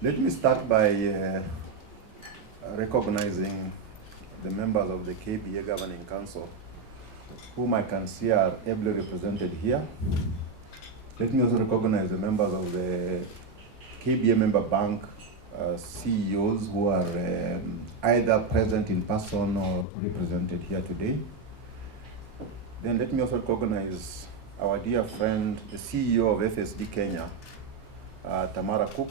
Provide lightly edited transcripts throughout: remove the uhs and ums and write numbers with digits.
Let me start by recognizing the members of the KBA Governing Council, whom I can see are ably represented here. Let me also recognize the members of the KBA member bank CEOs who are either present in person or represented here today. Then let me also recognize our dear friend, the CEO of FSD Kenya, Tamara Cook.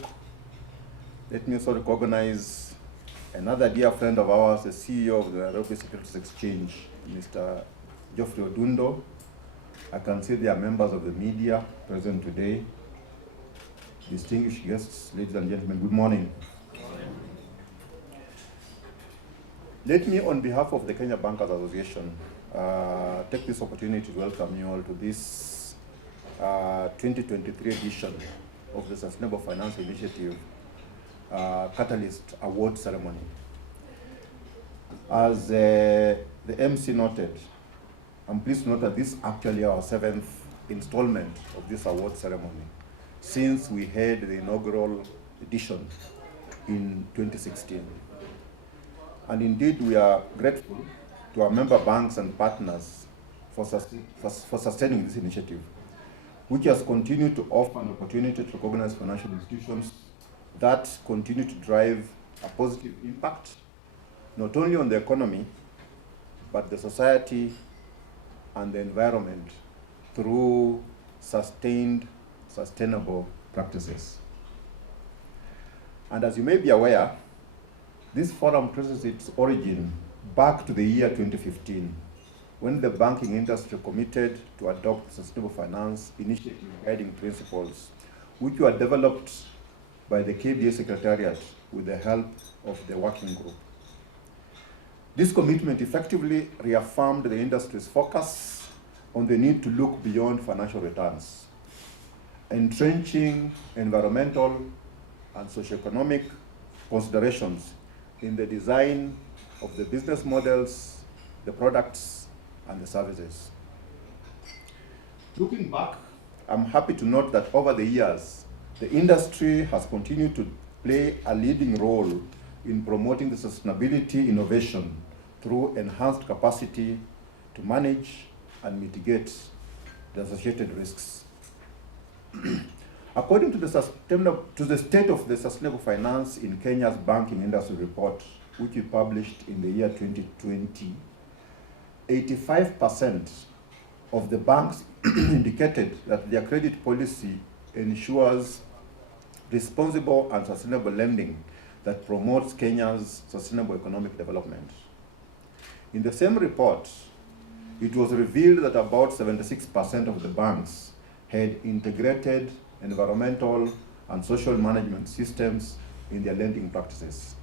Let me also recognize another dear friend of ours, the CEO of the Nairobi Securities Exchange, Mr. Geoffrey Odundo. I can see there are members of the media present today. Distinguished guests, ladies and gentlemen, good morning. Let me, on behalf of the Kenya Bankers Association, take this opportunity to welcome you all to this 2023 edition of the Sustainable Finance Initiative Catalyst Award Ceremony. As the MC noted, I'm pleased to note that this is actually our 7th installment of this award ceremony since we had the inaugural edition in 2016. And indeed, we are grateful to our member banks and partners for sustaining this initiative, which has continued to offer an opportunity to recognize financial institutions that continue to drive a positive impact, not only on the economy, but the society and the environment through sustainable practices. And as you may be aware, this forum traces its origin back to the year 2015, when the banking industry committed to adopt sustainable finance initiative guiding principles, which were developed by the KBA Secretariat with the help of the working group. This commitment effectively reaffirmed the industry's focus on the need to look beyond financial returns, entrenching environmental and socioeconomic considerations in the design of the business models, the products, and the services. Looking back, I'm happy to note that over the years, the industry has continued to play a leading role in promoting the sustainability innovation through enhanced capacity to manage and mitigate the associated risks. According to the State of the Sustainable Finance in Kenya's Banking Industry Report, which we published in the year 2020, 85% of the banks indicated that their credit policy ensures responsible and sustainable lending that promotes Kenya's sustainable economic development. In the same report, it was revealed that about 76% of the banks had integrated environmental and social management systems in their lending practices.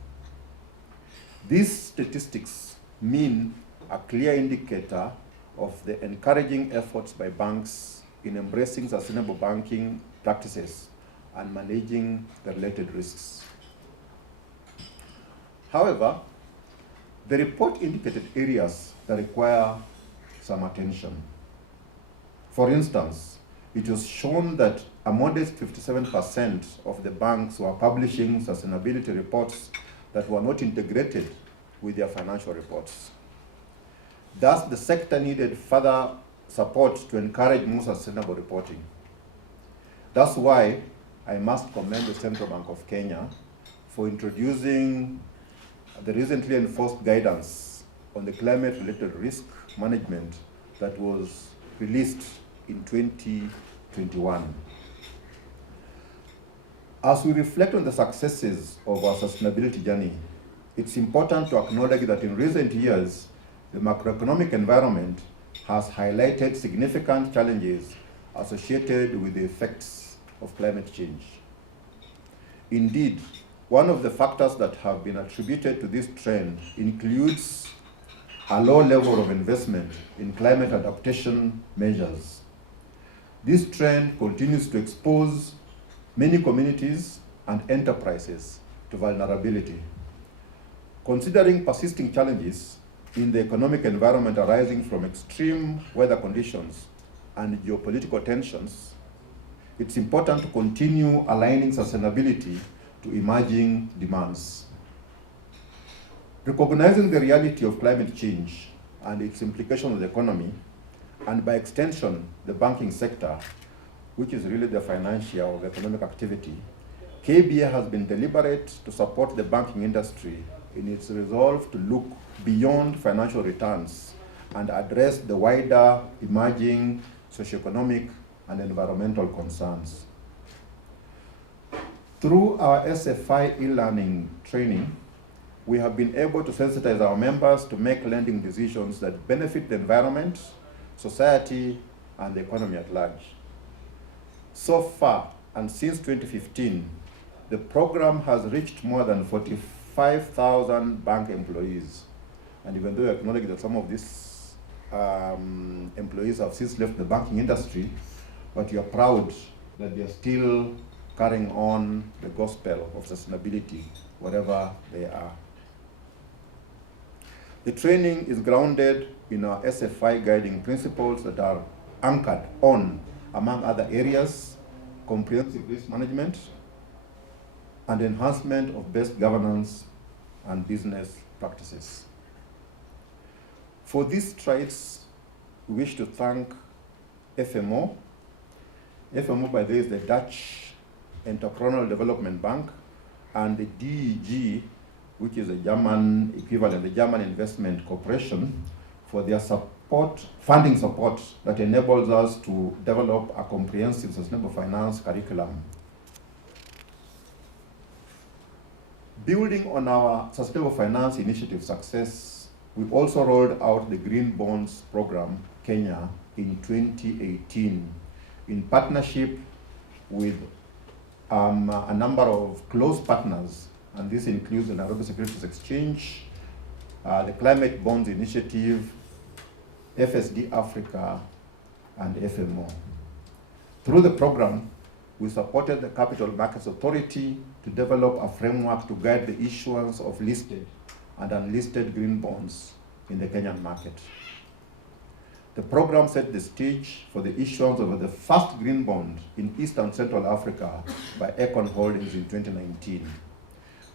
These statistics mean a clear indicator of the encouraging efforts by banks in embracing sustainable banking practices and managing the related risks. However, the report indicated areas that require some attention. For instance, it was shown that a modest 57% of the banks were publishing sustainability reports that were not integrated with their financial reports. Thus, the sector needed further support to encourage more sustainable reporting. That's why I must commend the Central Bank of Kenya for introducing the recently enforced guidance on the climate-related risk management that was released in 2021. As we reflect on the successes of our sustainability journey, it's important to acknowledge that in recent years, the macroeconomic environment has highlighted significant challenges associated with the effects of climate change. Indeed, one of the factors that have been attributed to this trend includes a low level of investment in climate adaptation measures. This trend continues to expose many communities and enterprises to vulnerability. Considering persisting challenges in the economic environment arising from extreme weather conditions and geopolitical tensions, it's important to continue aligning sustainability to emerging demands. Recognizing the reality of climate change and its implications on the economy, and by extension, the banking sector, which is really the financial or economic activity, KBA has been deliberate to support the banking industry in its resolve to look beyond financial returns and address the wider emerging socioeconomic and environmental concerns. Through our SFI e-learning training, we have been able to sensitize our members to make lending decisions that benefit the environment, society, and the economy at large. So far, and since 2015, the program has reached more than 45,000 bank employees. And even though I acknowledge that some of these employees have since left the banking industry, but we are proud that they are still carrying on the gospel of sustainability wherever they are. The training is grounded in our SFI guiding principles that are anchored on, among other areas, comprehensive risk management and enhancement of best governance and business practices. For these strides, we wish to thank FMO. FMO, by the way, is the Dutch Entrepreneurial Development Bank, and the DEG, which is a German equivalent, the German Investment Corporation, for their funding support that enables us to develop a comprehensive sustainable finance curriculum. Building on our sustainable finance initiative success, we also rolled out the Green Bonds Program, Kenya, in 2018 in partnership with a number of close partners, and this includes the Nairobi Securities Exchange, the Climate Bonds Initiative, FSD Africa, and FMO. Through the program, we supported the Capital Markets Authority to develop a framework to guide the issuance of listed and unlisted green bonds in the Kenyan market. The program set the stage for the issuance of the first green bond in East and Central Africa by Econ Holdings in 2019.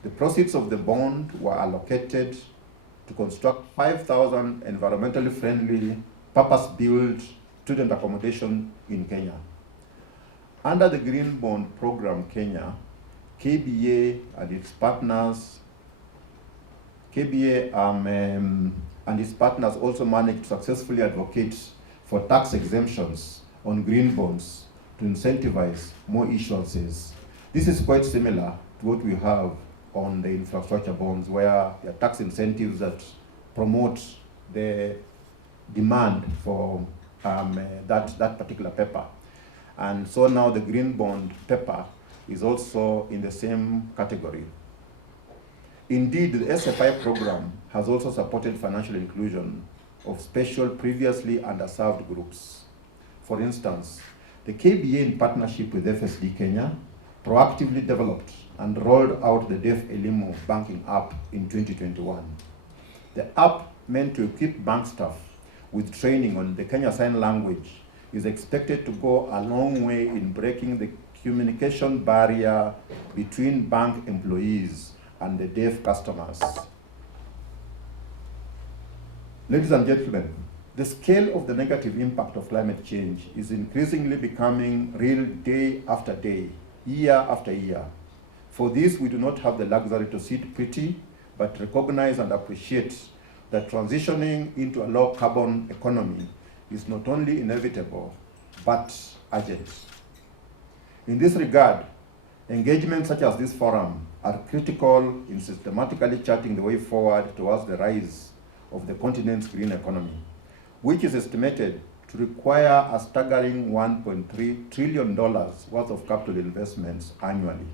The proceeds of the bond were allocated to construct 5,000 environmentally friendly, purpose-built student accommodation in Kenya. Under the Green Bond Program Kenya, KBA and its partners also managed to successfully advocate for tax exemptions on green bonds to incentivize more issuances. This is quite similar to what we have on the infrastructure bonds, where there are tax incentives that promote the demand for that particular paper. And so now the green bond paper is also in the same category. Indeed, the SFI program has also supported financial inclusion of special previously underserved groups. For instance, the KBA, in partnership with FSD Kenya, proactively developed and rolled out the Deaf Elimu banking app in 2021. The app, meant to equip bank staff with training on the Kenya Sign Language, is expected to go a long way in breaking the communication barrier between bank employees and the deaf customers. Ladies and gentlemen, the scale of the negative impact of climate change is increasingly becoming real day after day, year after year. For this, we do not have the luxury to sit pretty, but recognize and appreciate that transitioning into a low carbon economy is not only inevitable, but urgent. In this regard, engagements such as this forum are critical in systematically charting the way forward towards the rise of the continent's green economy, which is estimated to require a staggering $1.3 trillion worth of capital investments annually.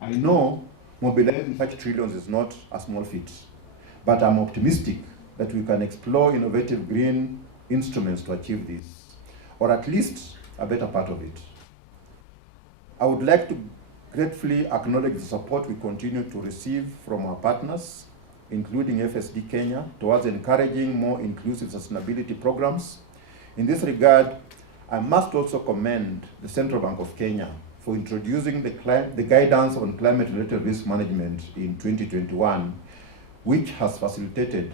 I know mobilizing such trillions is not a small feat, but I'm optimistic that we can explore innovative green instruments to achieve this, or at least a better part of it. I would like to gratefully acknowledge the support we continue to receive from our partners, including FSD Kenya, towards encouraging more inclusive sustainability programs. In this regard, I must also commend the Central Bank of Kenya for introducing the guidance on climate-related risk management in 2021, which has facilitated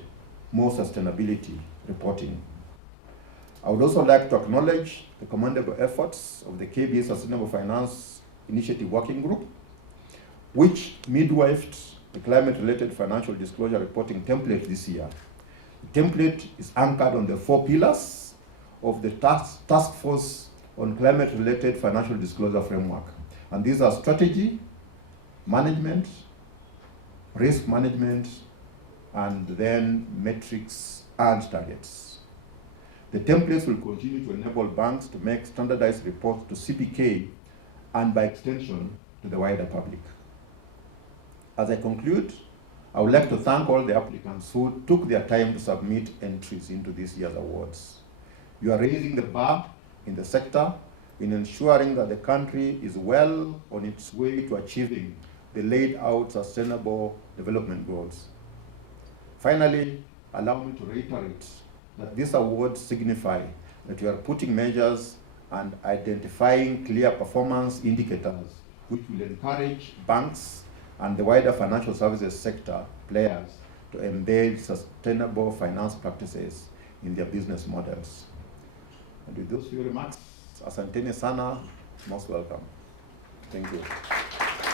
more sustainability reporting. I would also like to acknowledge the commendable efforts of the KBA Sustainable Finance Initiative Working Group, which midwifed the climate-related financial disclosure reporting template this year. The template is anchored on the 4 pillars of the task force on climate-related financial disclosure framework. And these are strategy, management, risk management, and then metrics and targets. The templates will continue to enable banks to make standardized reports to CBK and by extension to the wider public. As I conclude, I would like to thank all the applicants who took their time to submit entries into this year's awards. You are raising the bar in the sector in ensuring that the country is well on its way to achieving the laid out sustainable development goals. Finally, allow me to reiterate that these awards signify that you are putting measures and identifying clear performance indicators which will encourage banks and the wider financial services sector players to embed sustainable finance practices in their business models. And with those few remarks, asanteni sana, most welcome. Thank you.